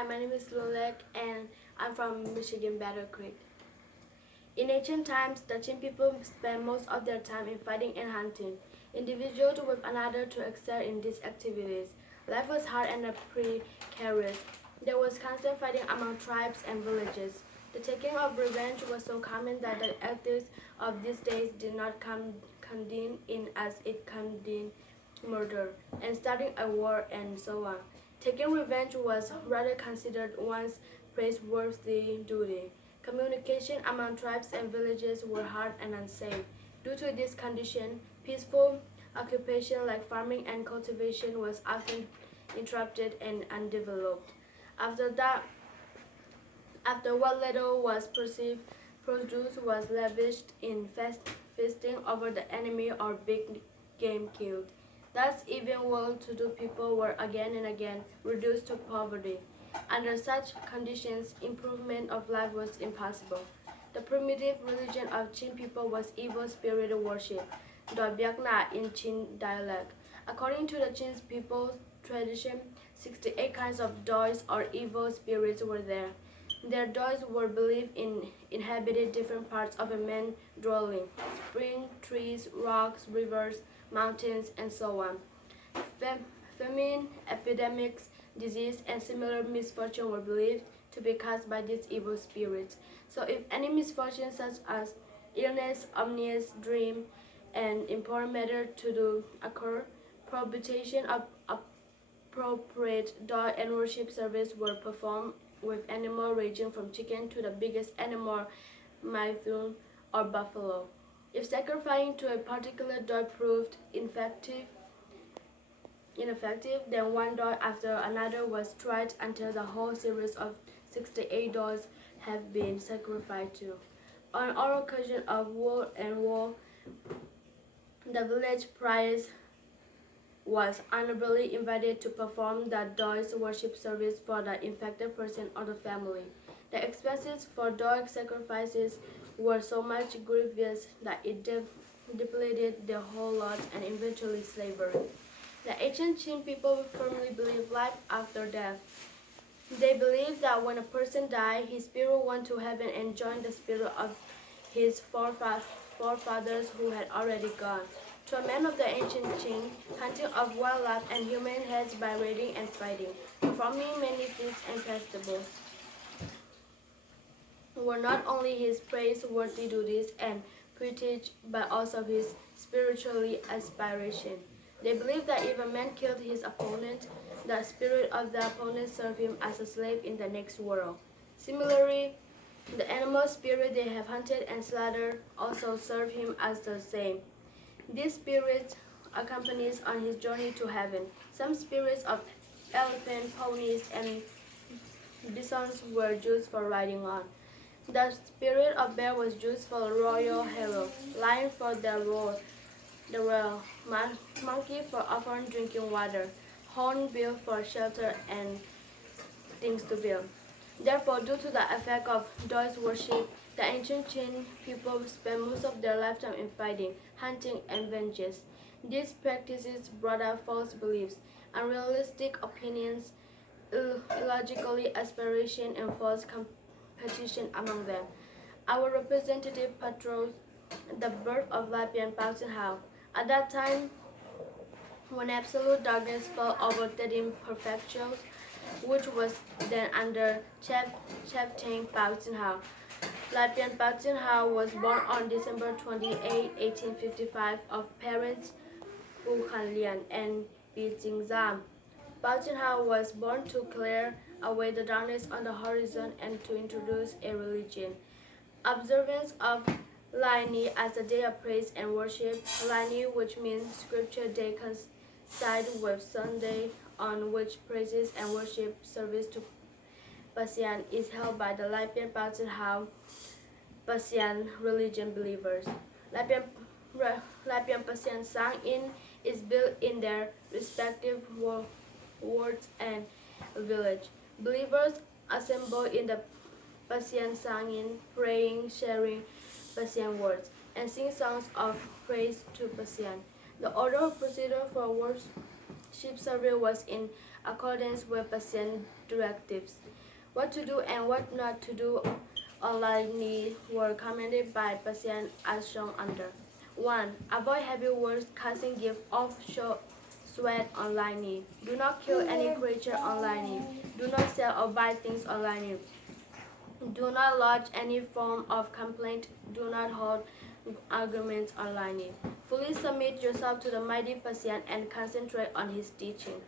Hi, my name is Lulek and I'm from Michigan Battle Creek. In ancient times, the Chin people spent most of their time in fighting and hunting, individuals with another to excel in these activities. Life was hard and precarious. There was constant fighting among tribes and villages. The taking of revenge was so common that the ethics of these days did not condemn in as it condemned murder and starting a war and so on. Taking revenge was rather considered one's praiseworthy duty. Communication among tribes and villages were hard and unsafe. Due to this condition, peaceful occupation like farming and cultivation was often interrupted and undeveloped. After that, after what little was perceived, produce was lavished in feasting over the enemy or big game killed. Thus, even well-to-do people were again and again reduced to poverty. Under such conditions, improvement of life was impossible. The primitive religion of Chin people was evil spirit worship, Doi Biakna in Chin dialect. According to the Chin people's tradition, 68 kinds of dois or evil spirits were there. Their dogs were believed in inhabited different parts of a man's dwelling, springs, trees, rocks, rivers, mountains, and so on. Famine, epidemics, disease, and similar misfortune were believed to be caused by these evil spirits. So if any misfortune such as illness, omnious, dream, and important matter to do occur, prohibition of appropriate dog and worship service were performed with animal ranging from chicken to the biggest animal, marathon or buffalo. If sacrificing to a particular dog proved ineffective, then one dog after another was tried until the whole series of 68 dogs have been sacrificed to. On all occasions of war and war, the village priest was honorably invited to perform the dog's worship service for the infected person or the family. The expenses for dog sacrifices were so much grievous that it depleted the whole lot and eventually slavery. The ancient Chin people firmly believed life after death. They believed that when a person died, his spirit went to heaven and joined the spirit of his forefathers who had already gone. To a man of the ancient Qing, hunting of wildlife and human heads by raiding and fighting, performing many feats and festivals, were not only his praiseworthy duties and prestige, but also his spiritually aspiration. They believed that if a man killed his opponent, the spirit of the opponent served him as a slave in the next world. Similarly, the animal spirit they have hunted and slaughtered also serve him as the same. These spirits accompanies on his journey to heaven. Some spirits of elephant, ponies, and bisons were used for riding on. The spirit of bear was used for the royal hero, lion for the royal, monkey for offering drinking water, hornbill for shelter and things to build. Therefore, due to the effect of Doi's worship, the ancient Qin people spent most of their lifetime in fighting, hunting, and vengeance. These practices brought out false beliefs, unrealistic opinions, illogically aspiration, and false competition among them. Our representative patrols the birth of Lapian Pausenhau. At that time, when absolute darkness fell over 13 prefectures, which was then under Chieftain Pausenhau. Lapian Pausenhau was born on December 28, 1855, of parents Hu Hanlian and Bi Jingzam. Pausenhau was born to clear away the darkness on the horizon and to introduce a religion. Observance of Laini as a day of praise and worship. Laini, which means scripture day, coincide with Sunday, on which praises and worship service to Pasian is held by the Lapian Pausenhau Pasian religion believers. Lapian Pasian Sang In is built in their respective wards and village. Believers assemble in the Pasian Sangin, praying, sharing Pasian words, and sing songs of praise to Pasian. The order of procedure for worship service was in accordance with Persian directives. What to do and what not to do online were commanded by Persian as shown under. 1. Avoid heavy words, casting gifts of sweat online. Do not kill any creature online. Do not sell or buy things online. Do not lodge any form of complaint. Do not hold arguments online. Fully submit yourself to the mighty Persian and concentrate on his teaching.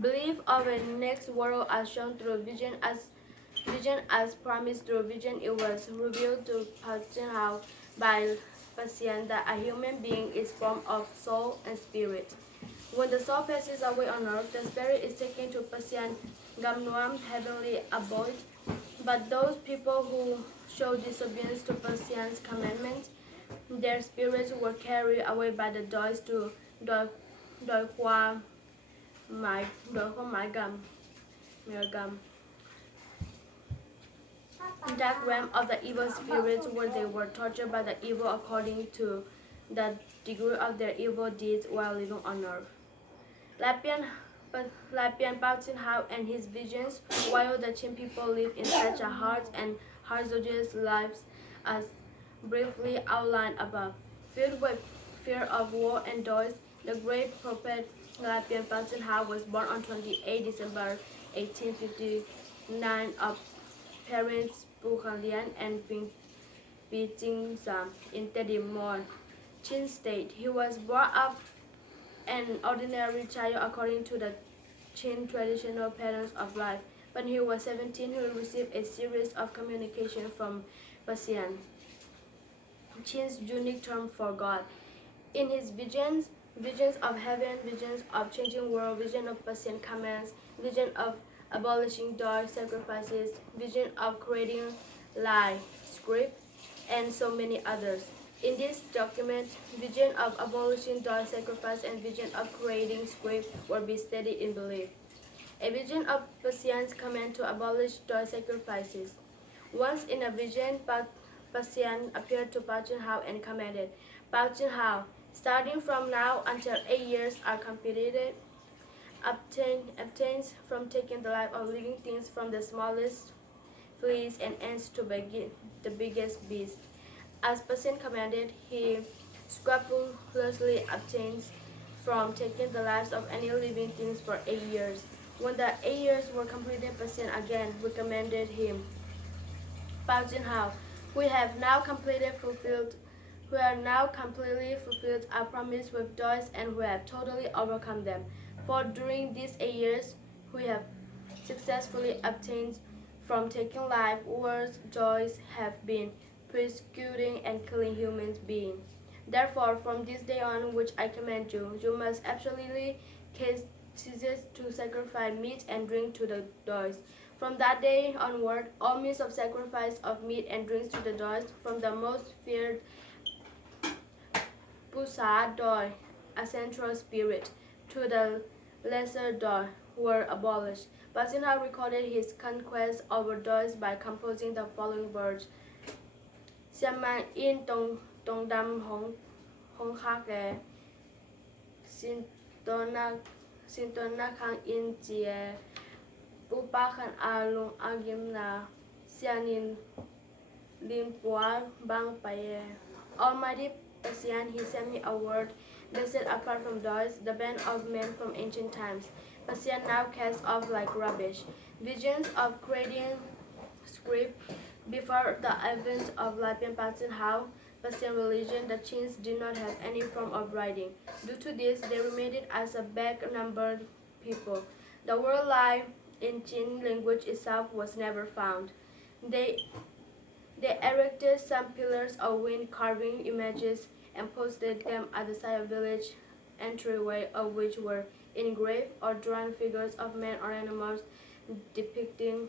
Believe of a next world as shown through vision as promised through vision. It was revealed to Persian by Persian that a human being is formed of soul and spirit. When the soul passes away on earth, the spirit is taken to Persian Gamnuam heavenly abode. But those people who show disobedience to Persian's commandments, their spirits were carried away by the dogs to Doikwa Mygam, dark realm of the evil spirits, where they were tortured by the evil according to the degree of their evil deeds while living on earth. Lapian Bao and his visions, while the Chin people lived in such a hard and hazardous lives as briefly outlined above. Filled with fear of war and death, the great prophet Lapian Bao was born on 28 December 1859 of parents Bukhalian and Bijingzam in Tedimor, Chin State. He was brought up an ordinary child according to the Chin traditional patterns of life. When he was 17, he received a series of communication from Persian, Chin's unique term for God. In his visions of heaven, visions of changing world, vision of Persian commands, vision of abolishing dog sacrifices, vision of creating lie, script, and so many others. In this document, vision of abolishing dog sacrifice and vision of creating script will be studied in belief. A vision of Persian's command to abolish dog sacrifices. Once in a vision, Persian appeared to Bao and commanded, Bao, starting from now until 8 years are completed, abstains from taking the life of living things, from the smallest fleas and ants to the biggest beast. As Persian commanded, he scrupulously abstains from taking the lives of any living things for 8 years. When the 8 years were completed, Persian again recommended him, Bao, we have now completely fulfilled our promise with joys, and we have totally overcome them. For during these 8 years, we have successfully abstained from taking life, wars, joys have been persecuting and killing human beings. Therefore, from this day on, which I command you, you must absolutely cease to sacrifice meat and drink to the dogs. From that day onward, all means of sacrifice of meat and drinks to the dogs, from the most feared Pusa dog, a central spirit, to the lesser dog, were abolished. Bao recorded his conquest over dogs by composing the following words: Siamang in tong dam hong khake, sintona khang in jie, pupa khan alung agimna, sianin lin pua bang paye. Almighty Persian, he sent me a word blessed apart from dogs, the band of men from ancient times. Persian now cast off like rubbish. Visions of creating script. Before the advent of Lapian Bao, Persian religion, the Chins did not have any form of writing. Due to this, they remained as a back-numbered people. The word lie in Chin language itself was never found. They erected some pillars of wind carving images and posted them at the side of village entryway, of which were engraved or drawn figures of men or animals depicting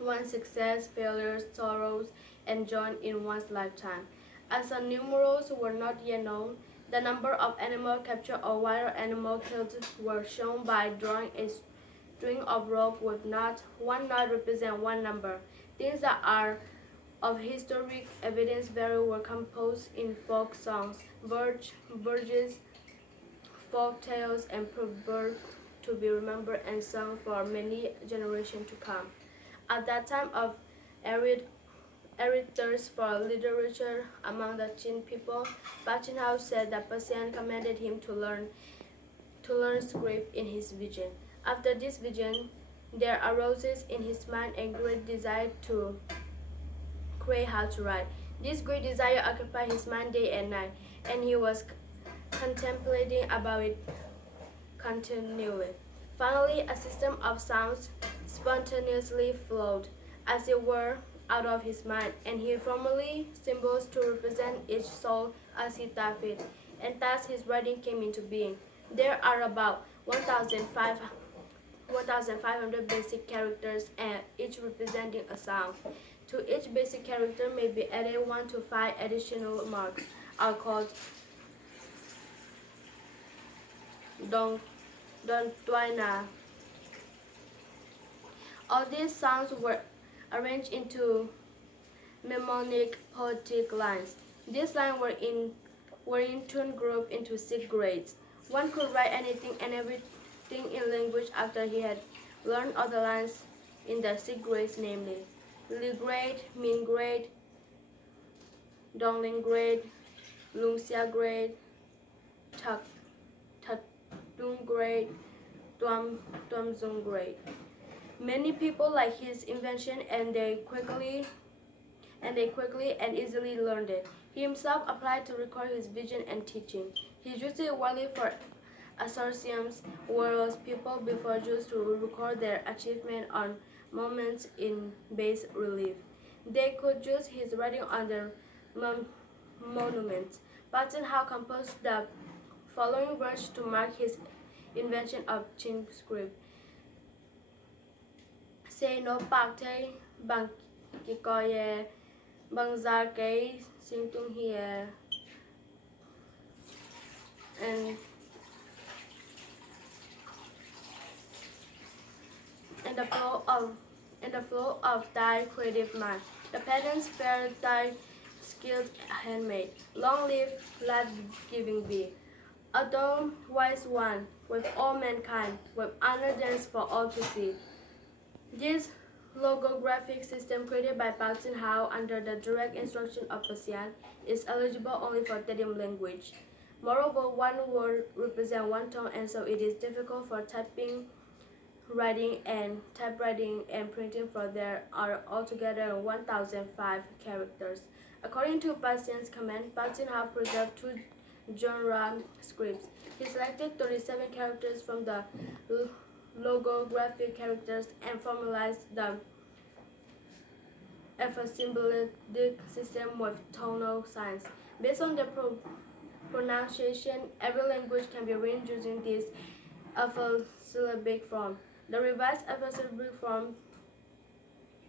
one's success, failures, sorrows, and joy in one's lifetime. As the numerals were not yet known, the number of animal captured or wild animal killed were shown by drawing a string of rope with knot. One knot represents one number. Things that are of historic evidence were composed in folk songs, verges, folk tales, and proverbs to be remembered and sung for many generations to come. At that time of arid thirst for literature among the Chin people, Bachin House said that Pasian commanded him to learn script in his vision. After this vision, there arises in his mind a great desire to create how to write. This great desire occupied his mind day and night, and he was contemplating about it continually. Finally, a system of sounds spontaneously flowed, as it were, out of his mind, and he formally symbols to represent each soul as he thought fit, and thus his writing came into being. There are about 1,500 basic characters, and each representing a sound. To each basic character may be added 1 to 5 additional marks, are called dong tuina. All these sounds were arranged into mnemonic poetic lines. These lines were in tune grouped into 6 grades. One could write anything and everything in language after he had learned all the lines in the 6 grades, namely Li grade, Min grade, Dongling grade, Lungxia grade, Tak Dung grade, Tuamzung grade. Many people like his invention, and they quickly and easily learned it. He himself applied to record his vision and teaching. He used it widely for assortiums, whereas people before used to record their achievement on monuments in bas relief. They could use his writing on their monuments. Patton Howe composed the following verse to mark his invention of Chin script. Say no bạc thế bằng kỳ coi bằng ra cái sinh tung here and the flow of thy creative mind. The patterns fair thy skilled handmade. Long live life-giving be. Adorn wise one with all mankind, with honor dance for all to see. This logographic system created by Patton Howe under the direct instruction of Pasian is eligible only for Tedim language. Moreover, one word represents one tone, and so it is difficult for typewriting and printing, for there are altogether 1,005 characters. According to Pasian's command, Patton Howe preserved 2 genre scripts. He selected 37 characters from the logographic characters and formalized the alphasymbolic system with tonal signs. Based on the pronunciation, every language can be written using this alphasyllabic form. The revised alphasyllabic form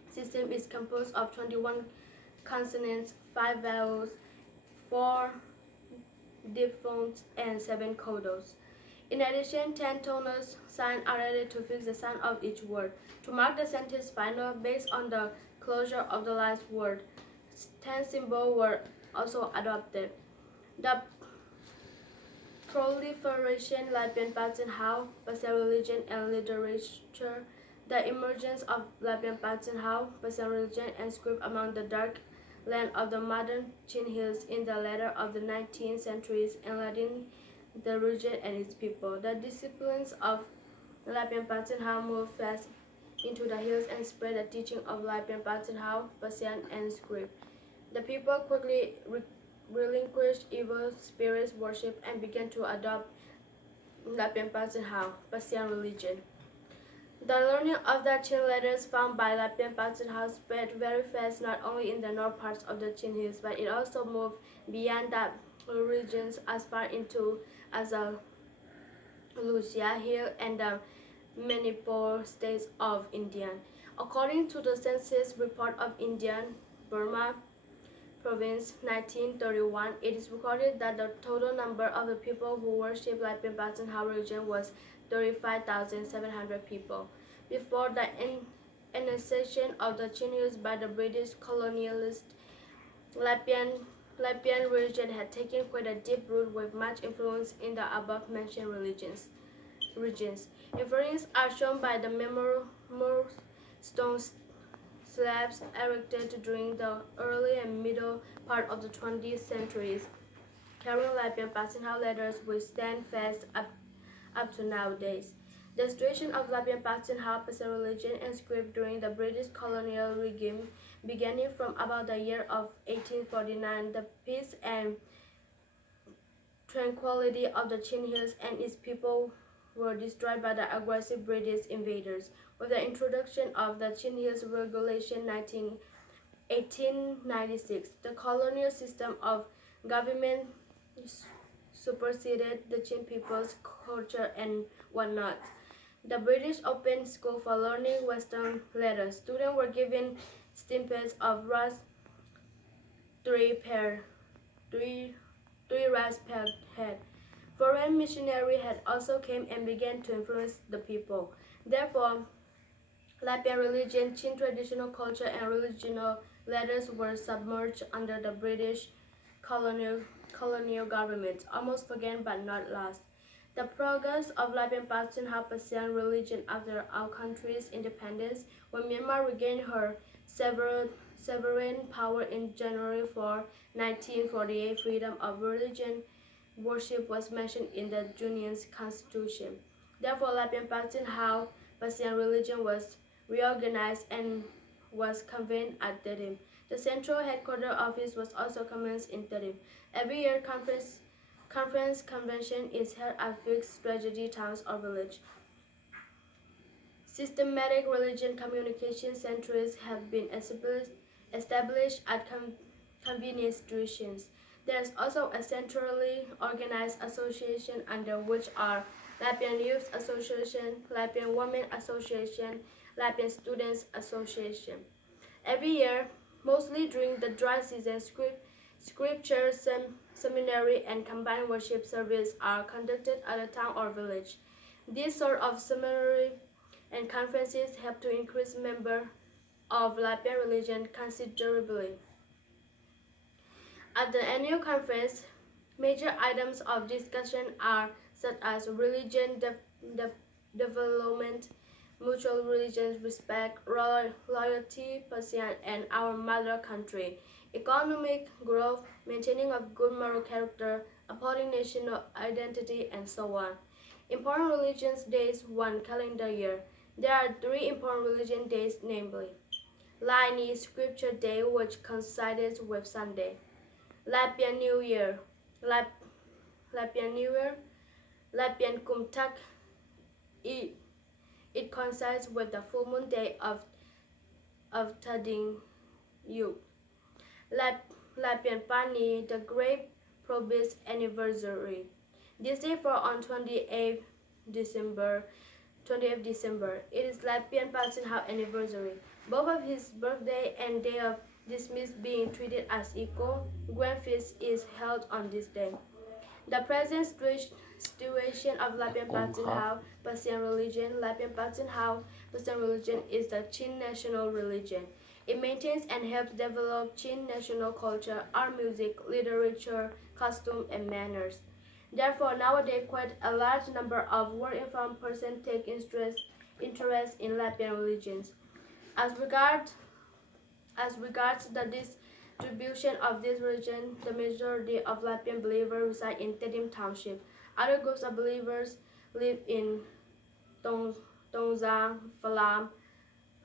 system is composed of 21 consonants, 5 vowels, 4 diphthongs, and 7 codas. In addition, 10 tonal signs are added to fix the sound of each word. To mark the sentence final, based on the closure of the last word, 10 symbols were also adopted. The proliferation, Lapian Patton Howe, Pasian religion and literature, the emergence of Lapian Patton Howe, Pasian religion and script among the dark land of the modern Chin Hills in the latter of the 19th centuries, enlightening the region and its people. The disciplines of Lapian Patton Howe moved fast into the hills and spread the teaching of Lapian Patton Howe, Pasian, and script. The people quickly relinquished evil spirits worship and began to adopt Lapian Patton Howe, Pasian religion. The learning of the Chin letters found by Lapian Patton Howe spread very fast, not only in the north parts of the Chin Hills, but it also moved beyond that regions as far into as the Lucia Hill and the Manipur states of India. According to the census report of Indian Burma province 1931, it is recorded that the total number of the people who worship Lapian Patton Howe religion was 35,700 people. Before the annexation of the Chin Hills by the British colonialists, Lapian religion had taken quite a deep root with much influence in the above-mentioned regions. Inference are shown by the memorial stone slabs erected during the early and middle part of the 20th centuries, carrying Latvian passing out letters which stand fast up to nowadays. The situation of Latvian passing out religion and script during the British colonial regime, beginning from about the year of 1849, the peace and tranquility of the Chin Hills and its people were destroyed by the aggressive British invaders. With the introduction of the Chin Hills Regulation 1896, the colonial system of government superseded the Chin people's culture and whatnot. The British opened school for learning Western letters. Students were given stipends of Rs. 3 per 3 Rs per head. Foreign missionaries had also came and began to influence the people. Therefore, Latvian religion, Chin traditional culture, and religional letters were submerged under the British colonial government, almost forgotten but not lost. The progress of Latvian Pashtun religion after our country's independence, when Myanmar regained her sovereign power in January 4, 1948, freedom of religion worship was mentioned in the Union's constitution. Therefore, Latvian Pashtun religion was reorganized and was convened at Terim. The central headquarters office was also commenced in Terim. Every year, convention is held at fixed strategy towns or village. Systematic religion communication centers have been established at convenient institutions. There is also a centrally organized association under which are Latvian Youth Association, Latvian Women Association, Latvian Students Association. Every year, mostly during the dry season, scripture seminary and combined worship service are conducted at a town or village. These sort of seminary and conferences help to increase members of Latvian religion considerably. At the annual conference, major items of discussion are such as religion development, mutual religious respect, loyalty, passion, and our mother country, economic growth, maintaining of good moral character, upholding national identity, and so on. Important religious days, one calendar year. There are 3 important religion days, namely Laini Scripture Day, which coincides with Sunday, Latvian New Year, Latvian New Year, Latvian Kumtak. It coincides with the full moon day of Tading Yu. Latvian Pani, the Great Probis anniversary. This day fall on 28th December. It is Latvian passing out anniversary. Both of his birthday and day of dismiss being treated as equal, grand feast is held on this day. The present situation of Latvian Pashtun religion. Latvian Pashtun religion is the Chin national religion. It maintains and helps develop Chin national culture, art, music, literature, costume, and manners. Therefore, nowadays, quite a large number of well-informed persons take interest in Latvian religions. As regards the distribution of this religion, the majority of Latvian believers reside in Tedim Township. Other groups of believers live in Tongzang, Falam,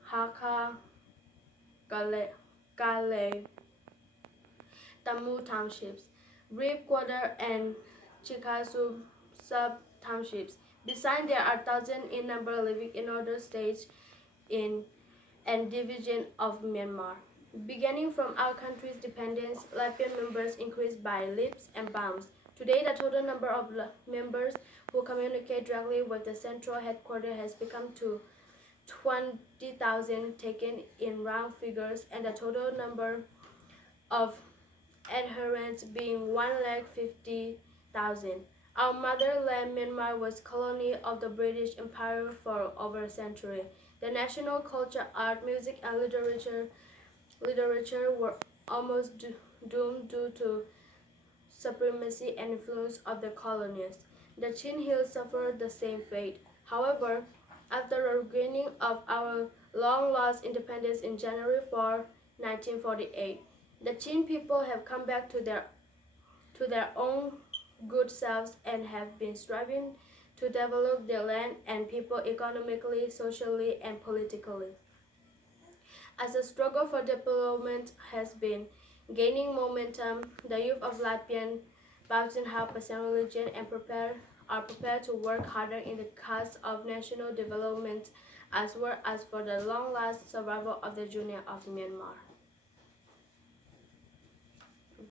Haka, Kale, Tamu townships, Reap Quarter, and Chikasu sub-townships. Besides, there are thousands in number living in other states and division of Myanmar. Beginning from our country's independence, Latvian members increased by leaps and bounds. Today, the total number of members who communicate directly with the central headquarters has become to 20,000, taken in round figures, and the total number of adherents being 150,000. Our motherland, Myanmar, was colony of the British Empire for over a century. The national culture, art, music, and literature were almost doomed due to supremacy and influence of the colonists. The Chin Hills suffered the same fate. However, after the regaining of our long-lost independence in January 4, 1948, the Chin people have come back to their own good selves and have been striving to develop their land and people economically, socially, and politically. As the struggle for development has been gaining momentum, the youth of Latvian Baptist have personal religion and are prepared to work harder in the cause of national development as well as for the long-lasting survival of the Union of Myanmar.